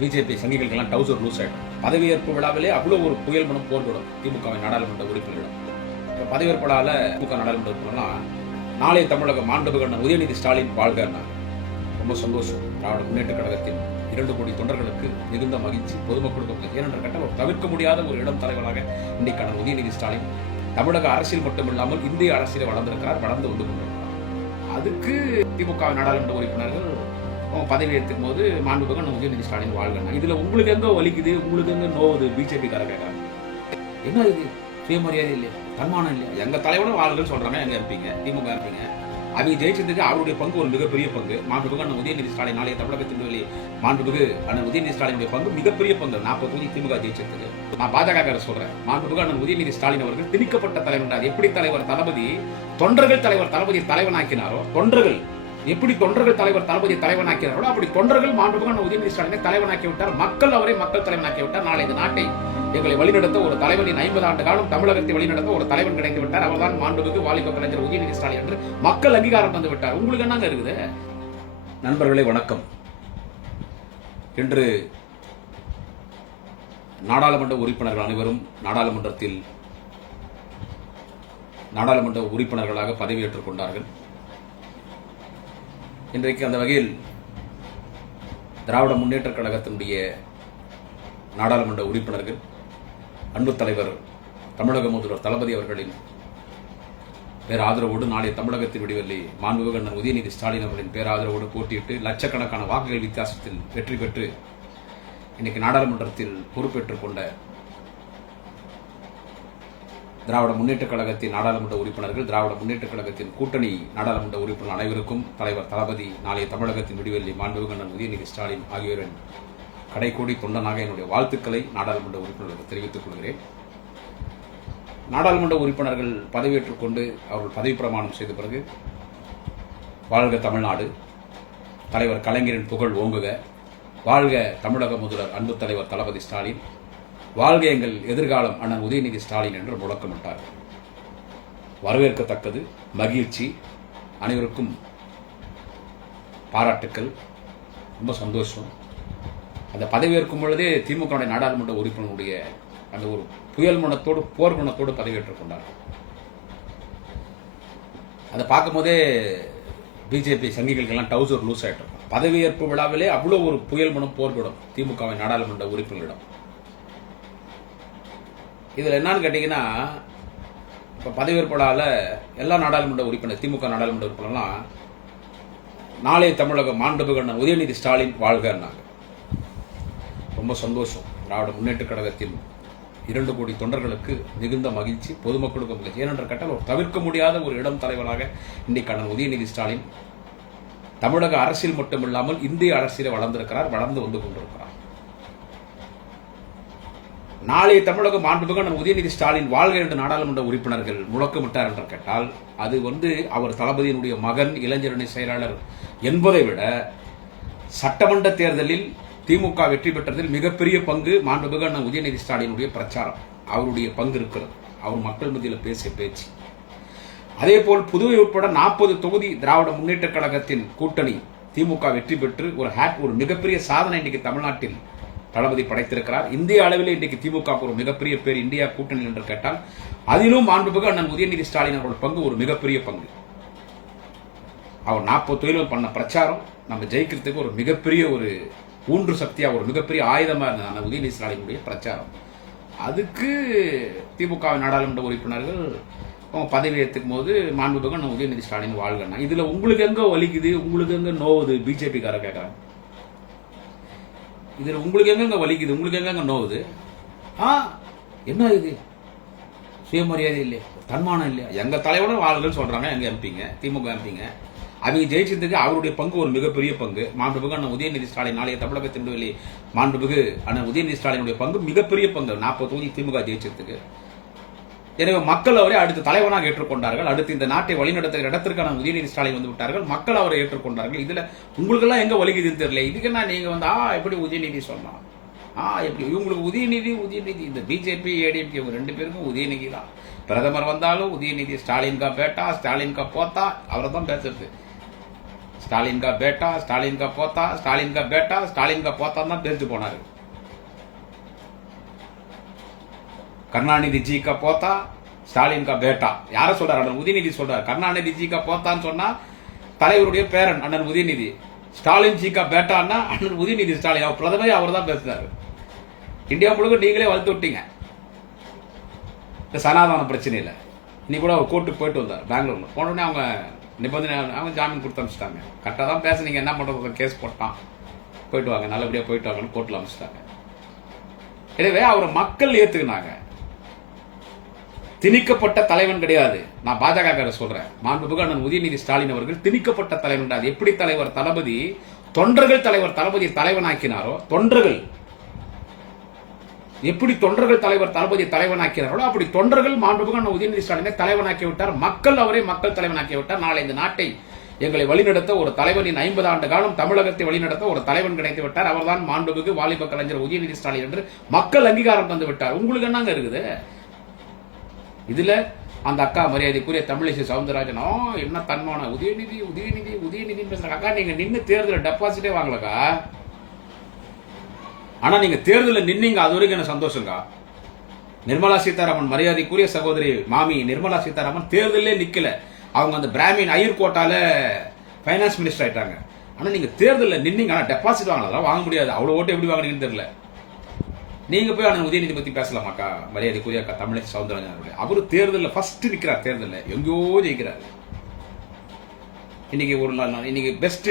BJP சங்கிகளுக்கெல்லாம் டவுசர் loose ஆகிடும் பதவியேற்பு விழாவிலே அவ்வளோ ஒரு புயல் மனம் போர்விடும் திமுகவின் நாடாளுமன்ற உறுப்பினரிடம் இப்போ பதவியேற்பு விழாவில் திமுக நாடாளுமன்ற உறுப்பினர்லாம் நாளைய தமிழக மாண்புகண்ணன் உதயநிதி ஸ்டாலின் வாழ்கன்னா ரொம்ப சந்தோஷம். திராவிட முன்னேற்ற கழகத்தின் இரண்டு கோடி தொண்டர்களுக்கு மிகுந்த மகிழ்ச்சி பொதுமக்களுக்கு ஏனென்ற கட்டம் ஒரு தவிர்க்க முடியாத ஒரு இடம் தலைவராக இன்றைக்கான உதயநிதி ஸ்டாலின் தமிழக அரசியல் மட்டுமில்லாமல் இந்திய அரசியலை வளர்ந்திருக்கிறார் வளர்ந்து வந்து கொண்டிருக்கிறார். அதுக்கு திமுக நாடாளுமன்ற உறுப்பினர்கள் பதவி எடுத்துக்கும் போது மாண்புமிகு உதயநிதி ஸ்டாலின் வாழ்கிறாங்க இதுல உங்களுக்கு எங்க வலிக்குது உங்களுக்கு எங்க நோவுது? பிஜேபி கார கேட்கறாங்க என்ன இது? சுயமரியாதை இல்லையா? தன்மானம் இல்லையா? எங்க தலைவரும் வாழ்கள் சொல்றாங்க எங்க இருப்பீங்க. திமுக இருப்பீங்க. அவங்க ஜெயிச்சதுக்கு அவருடைய பங்கு ஒரு மிகப்பெரிய பங்கு. மாண்புமிகு அண்ணன் உதயநிதி ஸ்டாலின் நாளைய தமிழகத்தின் வெளி மாண்புமிகு அண்ணன் உதயநிதி ஸ்டாலினுடைய பங்கு மிகப்பெரிய பங்கு. நாற்பது தொகுதி திமுக ஜெயிச்சதுக்கு. நான் பாஜக சொல்றேன். மாண்புமிகு அண்ணன் உதயநிதி ஸ்டாலின் அவர்கள் திணிக்கப்பட்ட தலைவர் எப்படி தலைவர் தளபதி? தொண்டர்கள் தலைவர் தளபதி தலைவனாக்கினாரோ? தொண்டர்கள் எப்படி தொண்டர்கள் தலைவர் தளபதி தலைவனாக்கிறார்களோ அப்படி தொண்டர்கள் மாண்புமிகு உதயநிதி ஸ்டாலினை தலைவனாக்கி விட்டார். மக்கள் அவரை மக்கள் தலைவனாக்கி விட்டார். நாளை இந்த நாட்டை எங்களை வழிநடத்த ஒரு தலைவனின் ஐம்பது ஆண்டு காலம் தமிழகத்தை வழிநடத்த ஒரு தலைவன் கிடைத்து விட்டார். அவர்தான் மாண்புமிகு வாலிப கலைஞர் உதயநிதி ஸ்டாலின் என்று மக்கள் அங்கீகாரம் தந்து விட்டார். உங்களுக்கு என்னங்க இருக்குது? நண்பர்களே வணக்கம். இன்று நாடாளுமன்ற உறுப்பினர்கள் அனைவரும் நாடாளுமன்றத்தில் நாடாளுமன்ற உறுப்பினர்களாக பதவியேற்றுக் கொண்டார்கள். இன்றைக்கு அந்த வகையில் திராவிட முன்னேற்றக் கழகத்தினுடைய நாடாளுமன்ற உறுப்பினர்கள் அன்பு தலைவர் தமிழக முதல்வர் தளபதி அவர்களின் பேராதரவோடு நாளை தமிழகத்தின் விடிவெள்ளி மாண்புமிகு அண்ணன் உதயநிதி ஸ்டாலின் அவர்களின் பேராதரவோடு போட்டியிட்டு லட்சக்கணக்கான வாக்குகள் வித்தியாசத்தில் வெற்றி பெற்று இன்னைக்கு நாடாளுமன்றத்தில் பொறுப்பேற்றுக் கொண்ட திராவிட முன்னேற்றக் கழகத்தின் நாடாளுமன்ற உறுப்பினர்கள் திராவிட முன்னேற்றக் கழகத்தின் கூட்டணி நாடாளுமன்ற உறுப்பினர் அனைவருக்கும் தலைவர் தளபதி நாளைய தமிழகத்தின் விடிவெள்ளி மாண்புகண்ணன் உதயநிதி ஸ்டாலின் ஆகியோரின் கடைக்கோடி தொண்டனாக என்னுடைய வாழ்த்துக்களை நாடாளுமன்ற உறுப்பினர்களுக்கு தெரிவித்துக் கொள்கிறேன். நாடாளுமன்ற உறுப்பினர்கள் பதவியேற்றுக் கொண்டு அவர்கள் பதவி பிரமாணம் செய்த பிறகு வாழ்க தமிழ்நாடு. தலைவர் கலைஞரின் புகழ் ஓங்குக. வாழ்க தமிழக முதல்வர் அன்பு தலைவர் தளபதி ஸ்டாலின். வாழ்க எங்கள் எதிர்காலம் அண்ணன் உதயநிதி ஸ்டாலின் என்று முழக்கமிட்டார். வரவேற்கத்தக்கது மகிழ்ச்சி அனைவருக்கும் பாராட்டுக்கள் ரொம்ப சந்தோஷம். அந்த பதவியேற்கும் பொழுதே திமுக நாடாளுமன்ற உறுப்பினருடைய அந்த ஒரு புயல் குணத்தோடு போர் குணத்தோடு பதவியேற்றுக் கொண்டார். அதை பார்க்கும்போதே பிஜேபி சங்கிகளுக்கெல்லாம் டவுசர் லூஸ் ஆகிட்டு பதவியேற்பு விழாவிலே அவ்வளோ ஒரு புயல் குணம் போர் குணம் திமுகவின் நாடாளுமன்ற உறுப்பினர்களிடம். இதில் என்னன்னு கேட்டிங்கன்னா இப்போ பதவியேற்பு எல்லா நாடாளுமன்ற உறுப்பினர் திமுக நாடாளுமன்ற உறுப்பினர்லாம் நாளைய தமிழக மாண்புமிகு உதயநிதி ஸ்டாலின் வாழ்கன்னாங்க. ரொம்ப சந்தோஷம். திராவிட முன்னேற்ற கழகத்தின் இரண்டு கோடி தொண்டர்களுக்கு மிகுந்த மகிழ்ச்சி பொதுமக்களுக்கு மகிழ்ச்சி. ஏனென்ற கட்டம் ஒரு தவிர்க்க முடியாத ஒரு இடம் தலைவராக இன்றைக்கான உதயநிதி ஸ்டாலின் தமிழக அரசியல் மட்டுமில்லாமல் இந்திய அரசியலை வளர்ந்திருக்கிறார் வளர்ந்து வந்து கொண்டிருக்கிறார். நாளைய தமிழக மாண்புமிகு நம்ம உதயநிதி ஸ்டாலின் வாழ்க என்று நாடாளுமன்ற உறுப்பினர்கள் முழக்கமிட்டார் என்று கேட்டால் அது வந்து அவர் தளபதியினுடைய மகன் இளைஞரணி செயலாளர் என்பதை விட சட்டமன்ற தேர்தலில் திமுக வெற்றி பெற்றதில் மிகப்பெரிய பங்கு மாண்புமிகு அண்ணன் உதயநிதி ஸ்டாலினுடைய பிரச்சாரம். அவருடைய பங்கு இருக்கிறது. அவர் மக்கள் மத்தியில் பேசிய பேச்சு. அதே போல் புதுவை உட்பட நாற்பது தொகுதி திராவிட முன்னேற்ற கழகத்தின் கூட்டணி திமுக வெற்றி பெற்று ஒரு ஹேட் ஒரு மிகப்பெரிய சாதனை இன்னைக்கு தமிழ்நாட்டில் தளபதி படைத்திருக்கிறார். இந்திய அளவில் இன்றைக்கு திமுக ஒரு மிகப்பெரிய பேர் இந்தியா கூட்டணி என்று கேட்டால் அதிலும் மாண்புமிகு அண்ணன் உதயநிதி ஸ்டாலின் அவர்கள் பங்கு ஒரு மிகப்பெரிய பங்கு. அவர் நாற்பது தொழிலும் பண்ண பிரச்சாரம் நம்ம ஜெயிக்கிறதுக்கு ஒரு மிகப்பெரிய ஒரு ஊன்று சக்தியாக ஒரு மிகப்பெரிய ஆயுதமாக இருந்தது அந்த உதயநிதி ஸ்டாலினுடைய பிரச்சாரம். அதுக்கு திமுக நாடாளுமன்ற உறுப்பினர்கள் அவங்க பதவி ஏற்றுக்கும் போது மாண்புமிகு அண்ணன் உதயநிதி ஸ்டாலின் வாழ்கண்ணா இதில் உங்களுக்கு எங்கே வலிக்குது? உங்களுக்கு எங்கே நோவுது? பிஜேபிக்காரர் கேட்குறாங்க கேட்கறாங்க இதில் உங்களுக்கு எங்கெங்க வலிக்குது? உங்களுக்கு எங்கெங்க நோவுது? ஆ என்ன இது? சுயமரியாதை இல்லையா தன்மானம் இல்லையா? எங்கள் தலைவரும் ஆளுகள் சொல்கிறாங்க எங்கள் எம்பிங்க திமுக எம்பிங்க. அவங்க ஜெயிச்சதுக்கு அவருடைய பங்கு ஒரு மிகப்பெரிய பங்கு. மாண்புமிகு அண்ணன் உதயநிதி ஸ்டாலின் நாளைய தமிழகத்தின் வெளி மாண்புமிகு அண்ணன் உதயநிதி ஸ்டாலினுடைய பங்கு மிகப்பெரிய பங்கு. நாற்பது தொகுதி திமுக ஜெயிச்சதுக்கு. எனவே மக்கள் அவரை அடுத்த தலைவனாக ஏற்றுக்கொண்டார்கள். அடுத்து இந்த நாட்டை வழிநடத்துகிற இடத்திற்கான உதயநிதி ஸ்டாலின் வந்து விட்டார்கள். மக்கள் அவரை ஏற்றுக்கொண்டார்கள். இதுல உங்களுக்கெல்லாம் எங்க வலிக்குதுன்னு தெரியல. இதுக்குன்னா நீங்க வந்து ஆ எப்படி உதயநிதி சொல்லலாம் ஆ எப்படி? இவங்களுக்கு உதயநிதி உதயநிதி. இந்த பிஜேபி ஏடிஎம்கே இவங்க ரெண்டு பேருக்கும் உதயநிதி தான். பிரதமர் வந்தாலும் உதயநிதி ஸ்டாலின் கா பேட்டா ஸ்டாலின் கா போத்தா அவரை தான் பேசுறது. ஸ்டாலின் கா பேட்டா ஸ்டாலின் கா போத்தா ஸ்டாலின் கா பேட்டா ஸ்டாலின் கா போத்தான் தான் பேசிட்டு போனாரு. கருணாநிதி ஜிக்கா போத்தா ஸ்டாலின்கா பேட்டா. யாரை சொல்றாரு? அண்ணன் உதயநிதி சொல்றாரு. கருணாநிதி ஜிக்கா போத்தான்னு சொன்னா தலைவருடைய பேரன் அண்ணன் உதயநிதி. ஸ்டாலின் ஜிக்கா பேட்டான்னா அண்ணன் உதயநிதி ஸ்டாலின். அவர் பிரதமரே அவர் தான் பேசுறாரு. இந்தியா முழுக்க நீங்களே வளர்த்து விட்டீங்க. இந்த சனாதான பிரச்சனையில். இன்னைக்கு கூட அவர் கோர்ட்டுக்கு போயிட்டு வந்தார் பெங்களூர்ல. போனோடனே அவங்க நிபந்தனை அவங்க ஜாமீன் கொடுத்து அனுப்பிச்சிட்டாங்க. கரெக்டாக தான் பேசுனீங்க. என்ன பண்ணுறது கேஸ் போட்டான். போயிட்டு வாங்க நல்லபடியாக போயிட்டு வாங்கன்னு கோர்ட்டில் அனுப்பிச்சிட்டாங்க. எனவே அவரை மக்கள் ஏற்றுக்கினாங்க திணிக்கப்பட்ட தலைவன் கிடையாது. நான் பாஜக சொல்றேன். மாண்புமிகு அண்ணன் உதயநிதி ஸ்டாலின் அவர்கள் திணிக்கப்பட்ட தலைவன் கிடையாது. எப்படி தலைவர் தளபதி தொண்டர்கள் தலைவர் தளபதி தலைவனாக்கினாரோ தொண்டர்கள் எப்படி தொண்டர்கள் தலைவர் தளபதி தலைவனாக்கிறார்களோ அப்படி தொண்டர்கள் மாண்புமிகு அண்ணன் உதயநிதி ஸ்டாலினை தலைவனாக்கி விட்டார். மக்கள் அவரை மக்கள் தலைவனாக்கி விட்டார். நாளை இந்த நாட்டை எங்களை வழிநடத்த ஒரு தலைவனின் ஐம்பது ஆண்டு காலம் தமிழகத்தை வழிநடத்த ஒரு தலைவன் கிடைத்து விட்டார். அவர்தான் மாண்புமிகு வாலிப கலைஞர் உதயநிதி ஸ்டாலின் என்று மக்கள் அங்கீகாரம் தந்து விட்டார். உங்களுக்கு என்னங்க இருக்குது? இதுல அந்த அக்கா மரியாதைக்குரிய தமிழிசை சவுந்தரராஜன் என்ன தன்மான? உதயநிதி உதயநிதி உதயநிதி பேசுறாங்க அக்கா நீங்க நின்று தேர்தலில் டெபாசிட்டே வாங்கலக்கா? ஆனா நீங்க தேர்தலில் நின்னீங்க அது வரைக்கும் எனக்கு சந்தோஷங்கா நிர்மலா சீதாராமன் மரியாதைக்குரிய சகோதரி மாமி நிர்மலா சீதாராமன் தேர்தலே நிக்கல. அவங்க அந்த பிராமின் ஐயர் கோட்டால ஃபைனான்ஸ் மினிஸ்டர் ஆயிட்டாங்க. ஆனா நீங்க தேர்தலில் நின்னீங்க ஆனா டெபாசிட் வாங்கலாம் அதெல்லாம் வாங்க முடியாது. அவ்வளவு ஓட்டு எப்படி வாங்குறீங்கன்னு தெரியல. நீங்க போய் அண்ணன் உதயநிதி பத்தி பேசலாமாக்கா? மரியாதைக்குரிய அக்கா தமிழக சவுந்தரராஜன் அவர்களே. அவரு தேர்தலில் ஃபர்ஸ்ட் நிற்கிறார் தேர்தலில். எங்கேயோ ஜெயிக்கிறார். இன்னைக்கு ஒரு நாள் இன்னைக்கு பெஸ்ட்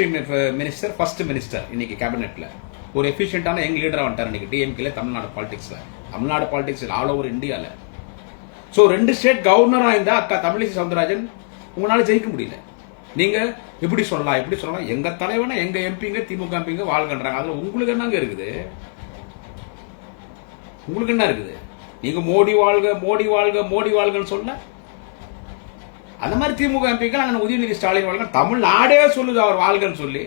மினிஸ்டர் ஃபர்ஸ்ட் மினிஸ்டர் இன்னைக்கு கேபினெட்ல ஒரு எஃபிஷியன்டான எங்க லீடராக வந்துட்டார் இன்னைக்கு டிஎம்கேல தமிழ்நாடு பாலிடிக்ஸ்ல தமிழ்நாடு பாலிடிக்ஸ் ஆல் ஓவர் இந்தியாவில் ஸோ ரெண்டு ஸ்டேட் கவர்னராக இருந்தா அக்கா தமிழிசை சவுந்தரராஜன் உங்களால ஜெயிக்க முடியல. நீங்க எப்படி சொல்லலாம் எப்படி சொல்லலாம்? எங்க தலைவனை எங்க எம்பிங்க திமுக எம்பிங்க வாழ்கன்றாங்க அதுல உங்களுக்கு என்னங்க இருக்குது? உங்களுக்கு என்ன இருக்குது? நீங்க மோடி வாழ்க மோடி வாழ்க மோடி வாழ்கன்னு சொல்ல அந்த மாதிரி திமுக எம்பிக்கள் அண்ணன் உதயநிதி ஸ்டாலின் வாழ்க தமிழ்நாடே சொல்லுது அவர் வாழ்கன்னு சொல்லி.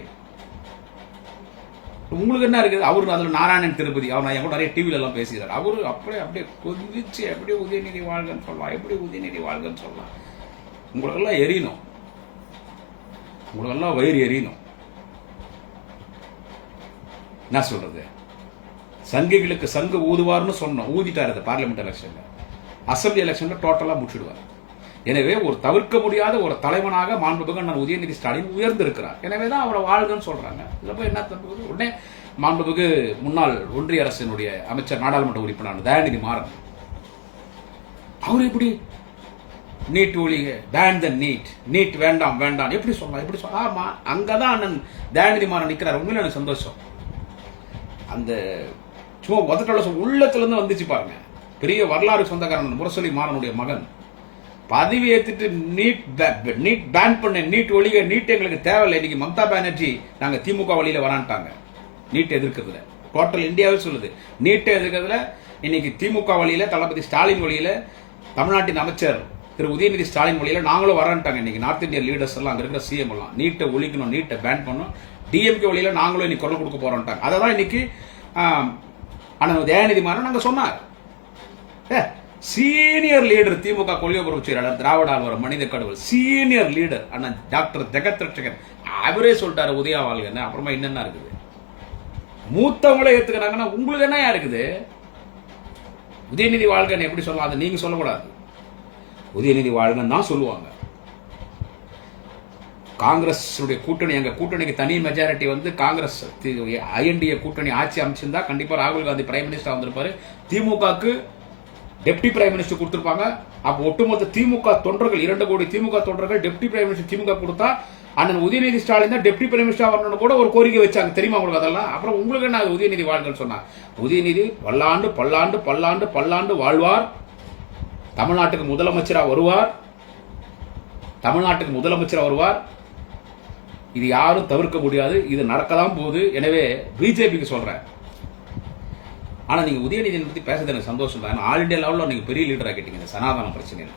உங்களுக்கு என்ன இருக்குது? அவரு அதில் நாராயணன் திருப்பதி அவர் நான் கூட நிறைய டிவிலெல்லாம் பேசுகிறார் அவரு அப்படியே அப்படியே கொதிச்சு எப்படி உதயநிதி வாழ்கன்னு சொல்லலாம் எப்படி உதயநிதி வாழ்கன்னு சொல்லலாம். உங்களுக்கெல்லாம் எரியணும். உங்களுக்கெல்லாம் வயிறு எரியணும். என்ன சொல்றது? சங்கிகளுக்கு சங்கு ஊதுவார்னு சொன்னோம். ஊதிட்டார் அது பார்லிமெண்ட் எலெக்ஷனில் அசம்பிளி எலெக்ஷனில் டோட்டலாக முடிச்சிடுவார். எனவே ஒரு தவிர்க்க முடியாத ஒரு தலைவனாக மாண்புமிகு நான் உதயநிதி ஸ்டாலின் உயர்ந்திருக்கிறார். எனவே தான் அவரை வாழ்கன்னு சொல்கிறாங்க இதுல போய் என்ன தப்பு? உடனே மாண்புமிகு முன்னாள் ஒன்றிய அரசினுடைய அமைச்சர் நாடாளுமன்ற உறுப்பினர் தயாநிதி மாறன். அவர் எப்படி நீட் ஒழிக பேன் த நீட் நீட் வேண்டாம் வேண்டாம் எப்படி சொல்லலாம் எப்படி சொல்லலாம் அங்கே தான் அண்ணன் தயாநிதி மாறன் நிற்கிறார் உண்மையில் எனக்கு சந்தோஷம். அந்த சும்மா உதட்டல உள்ளத்துலேருந்து வந்துச்சு பாருங்க. பெரிய வரலாறு சொந்தக்காரன் முரசொலி மாறனுடைய மகன். பதவி ஏற்றிட்டு நீட் பே- நீட் பேன் பண்ண நீட் ஒழிக நீட் எங்களுக்கு தேவையில்லை. இன்னைக்கு மம்தா பானர்ஜி நாங்கள் திமுக வழியில் வரான்ட்டாங்க. நீட் எதிர்க்கிறதுல. டோட்டல் இந்தியாவே சொல்லுது. நீட்டை எதிர்க்கிறதுல இன்னைக்கு திமுக வழியில் தளபதி ஸ்டாலின் வழியில் தமிழ்நாட்டின் அமைச்சர் திரு உதயநிதி ஸ்டாலின் வழியில் நாங்களும் வரன்ட்டாங்க. இன்னைக்கு நார்த் இந்தியன் லீடர்ஸ் எல்லாம் அங்கே இருக்கிற சிஎம் எல்லாம். நீட்டை ஒழிக்கணும் நீட்டை பேன் பண்ணணும். டிஎம்கே வழியில் நாங்களும் இன்னைக்கு குரல் கொடுக்க போறோம்ட்டாங்க. அதை தான் இன்னைக்கு ஆனால் அண்ணன் தயாநிதி மாறன் அங்கே சொன்னார். சீனியர் லீடர் திமுக கொள்கை செயலாளர் திராவிட ஆழ்வார் மனித கடவுள் சீனியர் லீடர் அண்ணன் டாக்டர் ஜெகத் ரட்சகன். அவரே சொல்லிட்டாரு உதயா வாழ்கன்னு அப்புறமா என்னென்ன இருக்குது? மூத்தவங்களே ஏற்றுக்கிறாங்கன்னா உங்களுக்கு என்ன இருக்குது? உதயநிதி வாழ்கன்னு எப்படி சொல்லலாம் அதை நீங்க சொல்லக்கூடாது. உதயநிதி வாழ்கன்னு தான் சொல்லுவாங்க. காங்கிரஸுடைய கூட்டணி எங்கள் கூட்டணிக்கு தனி மெஜாரிட்டி வந்து காங்கிரஸ். ஐஎன்டிஏ கூட்டணி ஆட்சி அமைச்சிருந்தா கண்டிப்பாக ராகுல் காந்தி பிரைம் மினிஸ்டர் வந்திருப்பாரு திமுகக்கு டெப்டி பிரைம் மினிஸ்டர் கொடுத்துருப்பாங்க. அப்போ ஒட்டுமொத்த திமுக தொண்டர்கள் இரண்டு கோடி திமுக தொண்டர்கள் டெப்டி பிரைம் மினிஸ்டர் திமுக கொடுத்தா அண்ணன் உதயநிதி ஸ்டாலின் தான் டெப்டி பிரைம் மினிஸ்டர் வரணும்னு கூட ஒரு கோரிக்கை வச்சாங்க. தெரியுமா உங்களுக்கு அதெல்லாம்? அப்புறம் உங்களுக்கு என்ன உதயநிதி வாழ்கன்னு சொன்னா. உதயநிதி பல்லாண்டு பல்லாண்டு பல்லாண்டு பல்லாண்டு வாழ்வார். தமிழ்நாட்டுக்கு முதலமைச்சராக வருவார். தமிழ்நாட்டுக்கு முதலமைச்சராக வருவார். இது யாரும் தவிர்க்க முடியாது இது நடக்கதான் போகுது. எனவே பிஜேபிக்கு சொல்கிறேன் ஆனால் நீங்கள் உதயநிதியை பற்றி பேசுறது எனக்கு சந்தோஷம் தான். ஆல் இண்டியா லெவலில் நீங்கள் பெரிய லீடராக கேட்டீங்க இந்த சனாதன பிரச்சனையில்.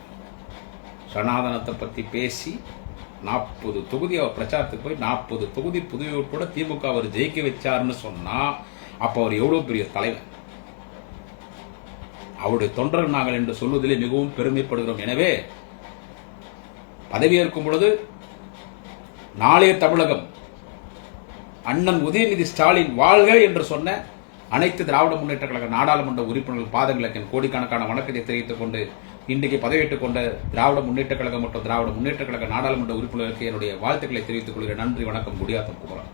சனாதனத்தை பற்றி பேசி நாற்பது தொகுதி அவர் பிரச்சாரத்துக்கு போய் நாற்பது தொகுதி புதுவையோடு கூட திமுக அவர் ஜெயிக்க வச்சாருன்னு சொன்னால் அப்போ அவர் எவ்வளோ பெரிய தலைவர்? அவருடைய தொண்டர் நாங்கள் என்று சொல்வதிலே மிகவும் பெருமைப்படுகிறோம். எனவே பதவியேற்கும் பொழுது நாளைய தமிழகம். அண்ணன் உதயநிதி ஸ்டாலின் வாழ்க என்று சொன்ன அனைத்து திராவிட முன்னேற்ற கழக நாடாளுமன்ற உறுப்பினர்கள் பாதங்களுக்கு கோடிக்கணக்கான வணக்கத்தை தெரிவித்துக் கொண்டு இன்றைக்கு பதவியேற்றுக் கொண்ட திராவிட முன்னேற்ற கழகம் மற்றும் திராவிட முன்னேற்ற கழக நாடாளுமன்ற உறுப்பினர்களுக்கு என்னுடைய வாழ்த்துக்களை தெரிவித்துக் கொள்கிறேன். நன்றி வணக்கம் குடியாத்தம் குமரன்